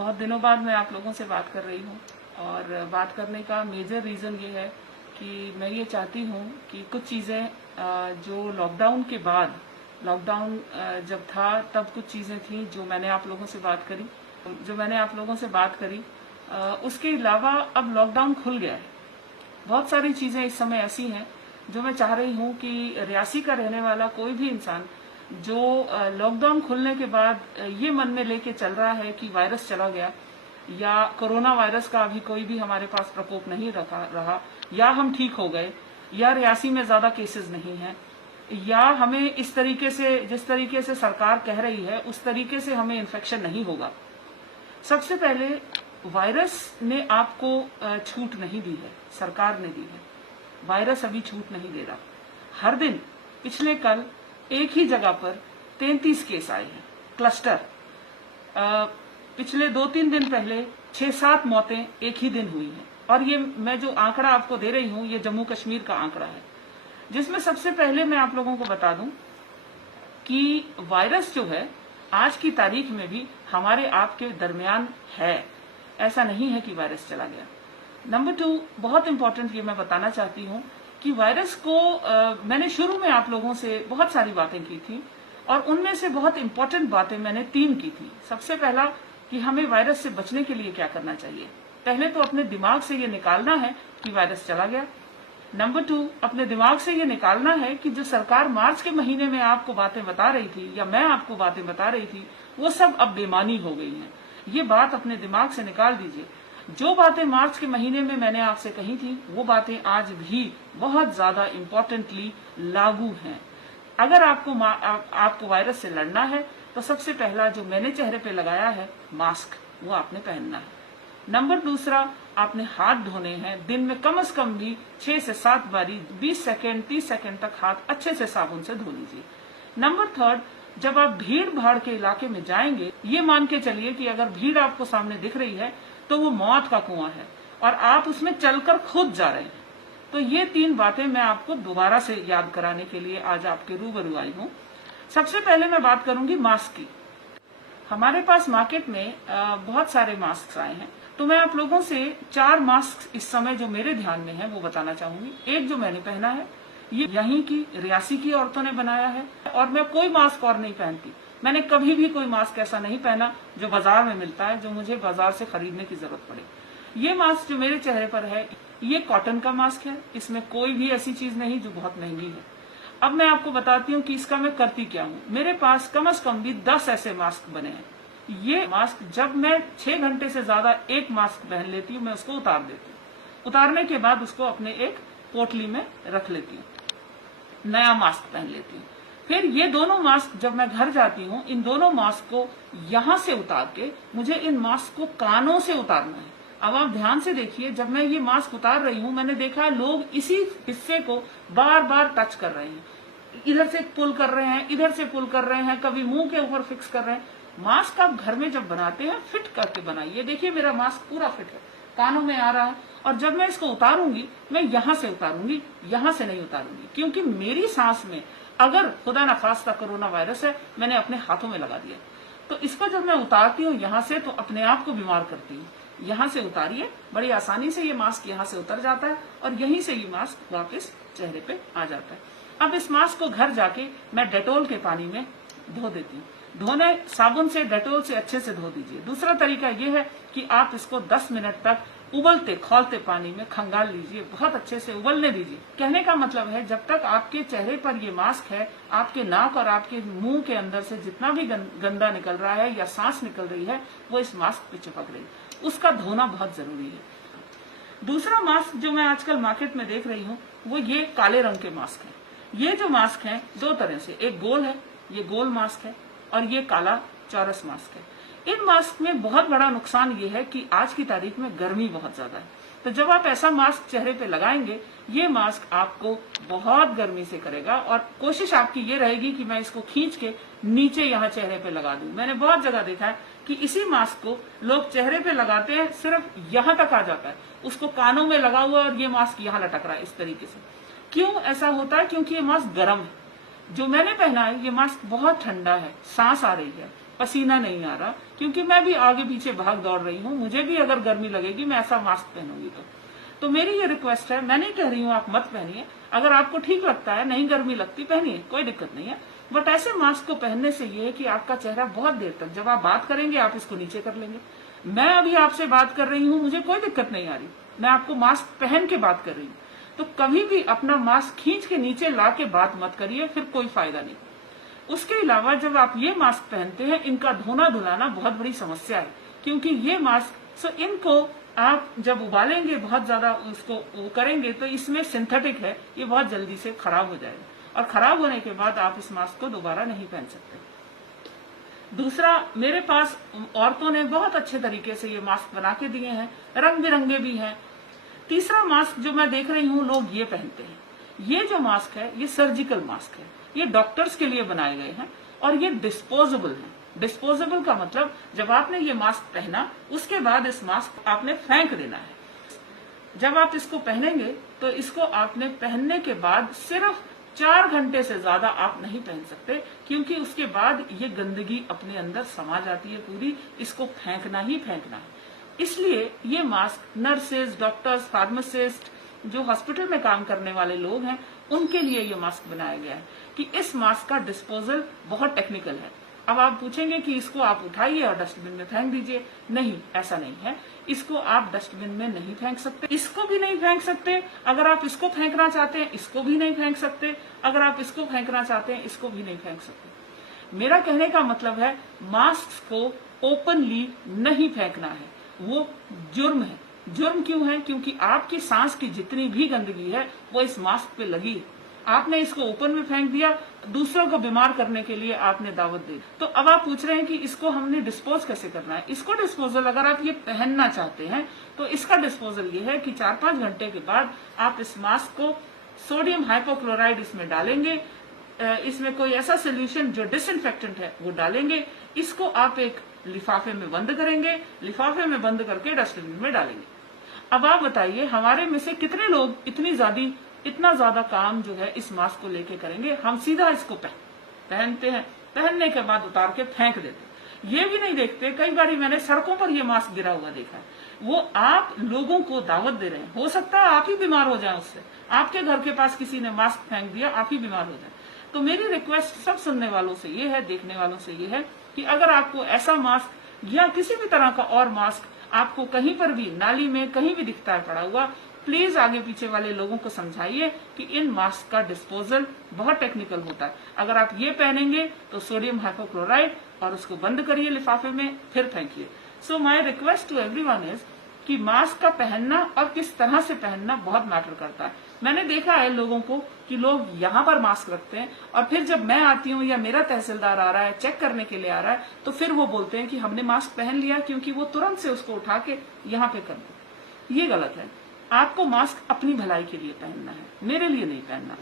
बहुत दिनों बाद मैं आप लोगों से बात कर रही हूँ और बात करने का मेजर रीज़न ये है कि मैं ये चाहती हूँ कि कुछ चीज़ें जो लॉकडाउन के बाद, लॉकडाउन जब था तब कुछ चीज़ें थी जो मैंने आप लोगों से बात करी, उसके अलावा अब लॉकडाउन खुल गया है। बहुत सारी चीज़ें इस समय ऐसी हैं जो मैं चाह रही हूँ कि रियासी का रहने वाला कोई भी इंसान जो लॉकडाउन खुलने के बाद ये मन में लेके चल रहा है कि वायरस चला गया या कोरोना वायरस का अभी कोई भी हमारे पास प्रकोप नहीं रहा या हम ठीक हो गए या रियासी में ज्यादा केसेस नहीं हैं या हमें इस तरीके से, जिस तरीके से सरकार कह रही है उस तरीके से हमें इन्फेक्शन नहीं होगा। सबसे पहले वायरस ने आपको छूट नहीं दी है, सरकार ने दी है। वायरस अभी छूट नहीं दे रहा। हर दिन पिछले कल एक ही जगह पर 33 केस आए हैं, क्लस्टर। पिछले 2-3 दिन पहले 6-7 मौतें एक ही दिन हुई हैं। और ये मैं जो आंकड़ा आपको दे रही हूं ये जम्मू कश्मीर का आंकड़ा है, जिसमें सबसे पहले मैं आप लोगों को बता दूं कि वायरस जो है आज की तारीख में भी हमारे आपके दरमियान है। ऐसा नहीं है कि वायरस चला गया। नंबर 2, बहुत इंपॉर्टेंट ये मैं बताना चाहती हूँ कि वायरस को मैंने शुरू में आप लोगों से बहुत सारी बातें की थी और उनमें से बहुत इंपॉर्टेंट बातें मैंने 3 की थी। सबसे पहला कि हमें वायरस से बचने के लिए क्या करना चाहिए। पहले तो अपने दिमाग से ये निकालना है कि वायरस चला गया। नंबर 2, अपने दिमाग से ये निकालना है कि जो सरकार मार्च के महीने में आपको बातें बता रही थी या मैं आपको बातें बता रही थी वो सब अब बेमानी हो गई हैं। ये बात अपने दिमाग से निकाल दीजिए। जो बातें मार्च के महीने में मैंने आपसे कही थी वो बातें आज भी बहुत ज्यादा इम्पोर्टेंटली लागू हैं। अगर आपको वायरस से लड़ना है तो सबसे पहला जो मैंने चेहरे पे लगाया है मास्क, वो आपने पहनना है। नंबर 2, आपने हाथ धोने हैं। दिन में कम से कम भी 6 से 7 बारी 20 सेकेंड 30 सेकेंड तक हाथ अच्छे से साबुन से धो लीजिए। नंबर 3, जब आप भीड़ भाड़ के इलाके में जाएंगे, ये मान के चलिए कि अगर भीड़ आपको सामने दिख रही है तो वो मौत का कुआं है और आप उसमें चलकर खुद जा रहे हैं। तो ये 3 बातें मैं आपको दोबारा से याद कराने के लिए आज आपके रूबरू आई हूँ। सबसे पहले मैं बात करूंगी मास्क की। हमारे पास मार्केट में बहुत सारे मास्क आए हैं, तो मैं आप लोगों से 4 मास्क इस समय जो मेरे ध्यान में है वो बताना चाहूंगी। एक जो मैंने पहना है ये यहीं की रियासी की औरतों ने बनाया है और मैं कोई मास्क और नहीं पहनती। मैंने कभी भी कोई मास्क ऐसा नहीं पहना जो बाजार में मिलता है, जो मुझे बाजार से खरीदने की जरूरत पड़े। ये मास्क जो मेरे चेहरे पर है ये कॉटन का मास्क है, इसमें कोई भी ऐसी चीज नहीं जो बहुत महंगी है। अब मैं आपको बताती हूँ कि इसका मैं करती क्या हूँ। मेरे पास कम से कम भी 10 ऐसे मास्क बने हैं। ये मास्क जब मैं 6 घंटे से ज्यादा एक मास्क पहन लेती हूँ मैं उसको उतार देती हूँ। उतारने के बाद उसको अपने एक पोटली में रख लेती हूँ, नया मास्क पहन लेती हूँ। फिर ये दोनों मास्क जब मैं घर जाती हूँ, इन दोनों मास्क को यहाँ से उतार के मुझे इन मास्क को कानों से उतारना है। अब आप ध्यान से देखिए, जब मैं ये मास्क उतार रही हूँ मैंने देखा है लोग इसी हिस्से को बार बार टच कर रहे हैं, इधर से पुल कर रहे हैं, इधर से पुल कर रहे हैं, कभी मुंह के ऊपर फिक्स कर रहे हैं। मास्क आप घर में जब बनाते हैं फिट करके बनाइए। देखिए मेरा मास्क पूरा फिट है, कानों में आ रहा है और जब मैं इसको उतारूंगी मैं यहाँ से उतारूंगी, यहाँ से नहीं उतारूंगी, क्योंकि मेरी सांस में अगर खुदा न खास्ता कोरोना वायरस है मैंने अपने हाथों में लगा दिया तो इसको जब मैं उतारती हूँ यहाँ से तो अपने आप को बीमार करती हूँ। यहाँ से उतारिए, बड़ी आसानी से ये मास्क यहाँ से उतर जाता है और यहीं से ये मास्क वापस चेहरे पे आ जाता है। अब इस मास्क को घर जाके मैं डेटोल के पानी में धो देती हूँ। धोने साबुन से, डेटोल से अच्छे से धो दीजिए। दूसरा तरीका ये है कि आप इसको 10 मिनट तक उबलते खौलते पानी में खंगाल लीजिए, बहुत अच्छे से उबलने दीजिए। कहने का मतलब है जब तक आपके चेहरे पर ये मास्क है, आपके नाक और आपके मुंह के अंदर से जितना भी गंदा निकल रहा है या सांस निकल रही है वो इस मास्क पे चिपक रही है। उसका धोना बहुत जरूरी है। दूसरा मास्क जो मैं आजकल मार्केट में देख रही हूँ वो ये काले रंग के मास्क है। ये जो मास्क है 2 तरह से, एक गोल है, ये गोल मास्क है और ये काला चौरस मास्क है। इन मास्क में बहुत बड़ा नुकसान ये है कि आज की तारीख में गर्मी बहुत ज्यादा है, तो जब आप ऐसा मास्क चेहरे पे लगाएंगे ये मास्क आपको बहुत गर्मी से करेगा और कोशिश आपकी ये रहेगी कि मैं इसको खींच के नीचे यहाँ चेहरे पे लगा दूं। मैंने बहुत जगह देखा है कि इसी मास्क को लोग चेहरे पे लगाते हैं, सिर्फ यहाँ तक आ जाता है, उसको कानों में लगा हुआ और ये मास्क यहाँ लटक रहा है इस तरीके से। क्यों ऐसा होता है? क्योंकि ये मास्क गर्म है। जो मैंने पहना है ये मास्क बहुत ठंडा है, सांस आ रही है, पसीना नहीं आ रहा, क्योंकि मैं भी आगे पीछे भाग दौड़ रही हूँ, मुझे भी अगर गर्मी लगेगी मैं ऐसा मास्क पहनूंगी तो मेरी ये रिक्वेस्ट है, मैं नहीं कह रही हूँ आप मत पहनिए, अगर आपको ठीक लगता है, नहीं गर्मी लगती, पहनिए, कोई दिक्कत नहीं है। बट ऐसे मास्क को पहनने से ये है कि आपका चेहरा बहुत देर तक, जब आप बात करेंगे आप इसको नीचे कर लेंगे। मैं अभी आपसे बात कर रही हूँ, मुझे कोई दिक्कत नहीं आ रही, मैं आपको मास्क पहन के बात कर रही हूँ, तो कभी भी अपना मास्क खींच के नीचे ला के बात मत करिए, फिर कोई फायदा नहीं। उसके अलावा जब आप ये मास्क पहनते हैं, इनका धोना धुलाना बहुत बड़ी समस्या है, क्योंकि ये मास्क इनको आप जब उबालेंगे, बहुत ज्यादा उसको करेंगे, तो इसमें सिंथेटिक है, ये बहुत जल्दी से खराब हो जाएगा, और खराब होने के बाद आप इस मास्क को दोबारा नहीं पहन सकते। दूसरा, मेरे पास औरतों ने बहुत अच्छे तरीके से ये मास्क बना के दिए हैं, रंग बिरंगे भी हैं। तीसरा मास्क जो मैं देख रही हूँ लोग ये पहनते हैं, ये जो मास्क है ये सर्जिकल मास्क है, ये डॉक्टर्स के लिए बनाए गए हैं, और ये डिस्पोजेबल है। डिस्पोजेबल का मतलब जब आपने ये मास्क पहना, उसके बाद इस मास्क आपने फेंक देना है। जब आप इसको पहनेंगे तो इसको आपने पहनने के बाद सिर्फ 4 घंटे से ज्यादा आप नहीं पहन सकते, क्योंकि उसके बाद ये गंदगी अपने अंदर समा जाती है पूरी, इसको फेंकना ही फेंकना है। इसलिए ये मास्क नर्सेज, डॉक्टर्स, फार्मासिस्ट, जो हॉस्पिटल में काम करने वाले लोग हैं, उनके लिए ये मास्क बनाया गया है कि इस मास्क का डिस्पोजल बहुत टेक्निकल है। अब आप पूछेंगे कि इसको आप उठाइए और डस्टबिन में फेंक दीजिए, नहीं, ऐसा नहीं है। इसको आप डस्टबिन में नहीं फेंक सकते, इसको भी नहीं फेंक सकते। अगर आप इसको फेंकना चाहते हैं, इसको भी नहीं फेंक सकते। अगर आप इसको फेंकना चाहते हैं, इसको भी नहीं फेंक सकते। मेरा कहने का मतलब है, मास्क को ओपनली नहीं फेंकना है, वो जुर्म है। जुर्म क्यों है? क्योंकि आपकी सांस की जितनी भी गंदगी है वो इस मास्क पे लगी है। आपने इसको ओपन में फेंक दिया, दूसरों को बीमार करने के लिए आपने दावत दी। तो अब आप पूछ रहे हैं कि इसको हमने डिस्पोज कैसे करना है। इसको डिस्पोजल, अगर आप ये पहनना चाहते हैं तो इसका डिस्पोजल ये है कि 4-5 घंटे के बाद आप इस मास्क को सोडियम हाइपोक्लोराइड इसमें डालेंगे, इसमें कोई ऐसा सोल्यूशन जो डिसइंफेक्टेंट है वो डालेंगे। इसको आप एक लिफाफे में बंद करेंगे, लिफाफे में बंद करके डस्टबिन में डालेंगे। अब आप बताइए, हमारे में से कितने लोग इतना ज्यादा काम जो है इस मास्क को लेके करेंगे? हम सीधा इसको पहनते हैं, पहनने के बाद उतार के फेंक देते हैं। ये भी नहीं देखते, कई बार मैंने सड़कों पर ये मास्क गिरा हुआ देखा है, वो आप लोगों को दावत दे रहे हैं। हो सकता है आप ही बीमार हो जाए उससे, आपके घर के पास किसी ने मास्क फेंक दिया, आप ही बीमार हो जाए। तो मेरी रिक्वेस्ट सब सुनने वालों से ये है, देखने वालों से ये है कि अगर आपको ऐसा मास्क या किसी भी तरह का और मास्क आपको कहीं पर भी, नाली में कहीं भी दिखता है पड़ा हुआ, प्लीज आगे पीछे वाले लोगों को समझाइए कि इन मास्क का डिस्पोजल बहुत टेक्निकल होता है। अगर आप ये पहनेंगे तो सोडियम हाइपोक्लोराइड, और उसको बंद करिए लिफाफे में, फिर फेंकिए। So my request to everyone is कि मास्क का पहनना और किस तरह से पहनना बहुत मैटर करता है। मैंने देखा है लोगों को कि लोग यहाँ पर मास्क रखते हैं, और फिर जब मैं आती हूँ या मेरा तहसीलदार आ रहा है चेक करने के लिए आ रहा है, तो फिर वो बोलते हैं कि हमने मास्क पहन लिया, क्योंकि वो तुरंत से उसको उठा के यहाँ पे कर दो। ये गलत है। आपको मास्क अपनी भलाई के लिए पहनना है, मेरे लिए नहीं पहनना।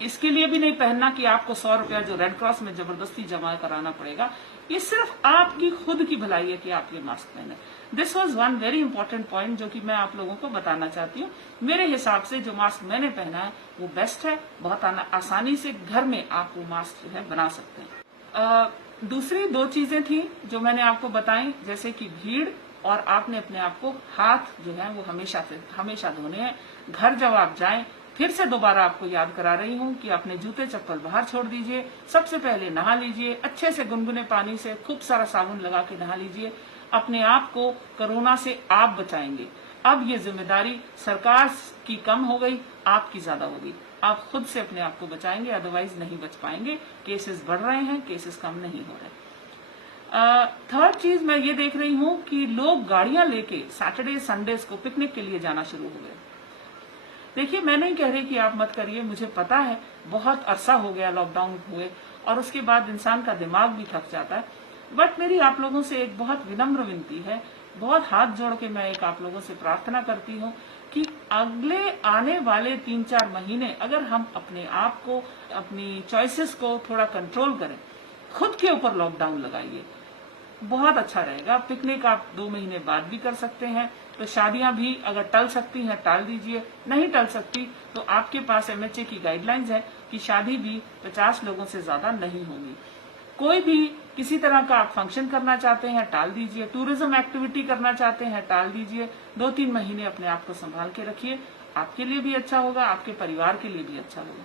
इसके लिए भी नहीं पहनना कि आपको 100 रुपया जो रेड क्रॉस में जबरदस्ती जमा कराना पड़ेगा। ये सिर्फ आपकी खुद की भलाई है कि आप ये मास्क पहने। This was one very important point जो कि मैं आप लोगों को बताना चाहती हूँ। मेरे हिसाब से जो मास्क मैंने पहना है वो बेस्ट है। बहुत आसानी से घर में आप वो मास्क जो है बना सकते हैं। दूसरी 2 चीजें थी जो मैंने आपको बताई, जैसे कि भीड़, और आपने अपने आप को हाथ जो है वो हमेशा धोने हैं। घर जब आप जाएं, फिर से दोबारा आपको याद करा रही हूँ कि अपने जूते चप्पल बाहर छोड़ दीजिए। सबसे पहले नहा लीजिए, अच्छे से गुनगुने पानी से खूब सारा साबुन लगा के नहा लीजिए। अपने आप को कोरोना से आप बचाएंगे। अब ये जिम्मेदारी सरकार की कम हो गई, आपकी ज्यादा होगी। आप खुद से अपने आप को बचाएंगे, अदरवाइज नहीं बच पाएंगे। केसेस बढ़ रहे हैं, केसेस कम नहीं हो रहे। थर्ड चीज मैं ये देख रही हूँ कि लोग गाड़ियां लेके सैटरडे संडेज को पिकनिक के लिए जाना शुरू हो गए। देखिए, मैं नहीं कह रही कि आप मत करिए, मुझे पता है बहुत अरसा हो गया लॉकडाउन हुए, और उसके बाद इंसान का दिमाग भी थक जाता है। बट मेरी आप लोगों से एक बहुत विनम्र विनती है, बहुत हाथ जोड़ के मैं एक आप लोगों से प्रार्थना करती हूँ कि अगले आने वाले 3-4 महीने अगर हम अपने आप को, अपनी चॉइसेस को थोड़ा कंट्रोल करें, खुद के ऊपर लॉकडाउन लगाइए, बहुत अच्छा रहेगा। पिकनिक आप 2 महीने बाद भी कर सकते हैं। तो शादियां भी अगर टल सकती हैं टाल दीजिए, नहीं टल सकती तो आपके पास MHA की गाइडलाइंस है कि शादी भी 50 लोगों से ज्यादा नहीं होगी। कोई भी किसी तरह का आप फंक्शन करना चाहते हैं टाल दीजिए, टूरिज्म एक्टिविटी करना चाहते हैं टाल दीजिए। 2-3 महीने अपने आप को संभाल के रखिए, आपके लिए भी अच्छा होगा, आपके परिवार के लिए भी अच्छा होगा।